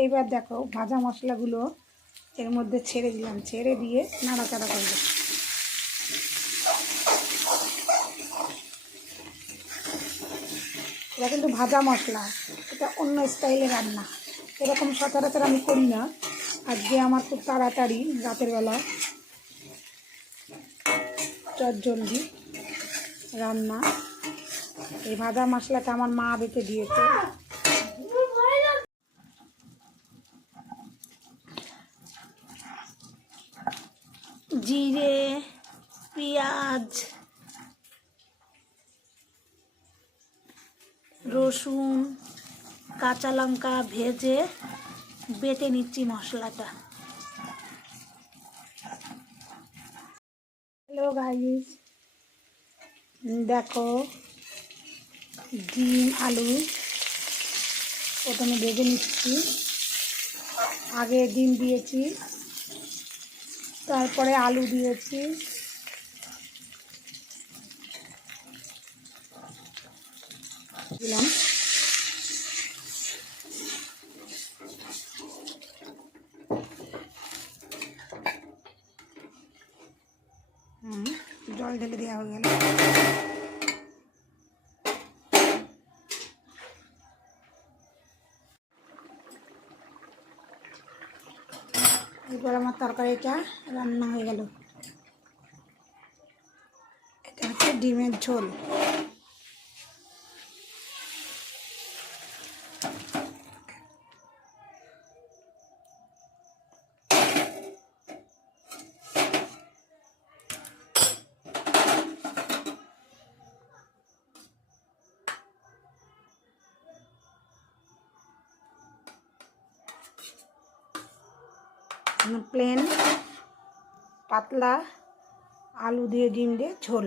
এইবার দেখো ভাজা মশলাগুলো এর মধ্যে ছেড়ে দিলাম, ছেড়ে দিয়ে নাড়াচাড়া করবো। এটা কিন্তু ভাজা মশলা, এটা অন্য স্টাইলের রান্না, এরকম সচরাচর আমি করি না। আজকে আমার খুব তাড়াতাড়ি রাতের বেলা চটজলদি রান্না। এই ভাজা মশলাটা আমার মা বেটে দিয়েছে। জিরে, পেঁয়াজ, রসুন, কাঁচা লঙ্কা ভেজে বেটে নিচ্ছি মশলাটা। হ্যালো গাইস, দেখো ডিম আলু প্রথমে ভেজে নিচ্ছি। আগে ডিম দিয়েছি, তারপরে আলু দিয়েছি, দিলাম জল ঢেলে দেওয়া হয়ে গেল। এরপর আমার তরকারিটা রান্না হয়ে গেল। এটা হচ্ছে ডিমের ঝোল। প্লেন পাতলা আলু দিয়ে ডিম দিয়ে ঝোল।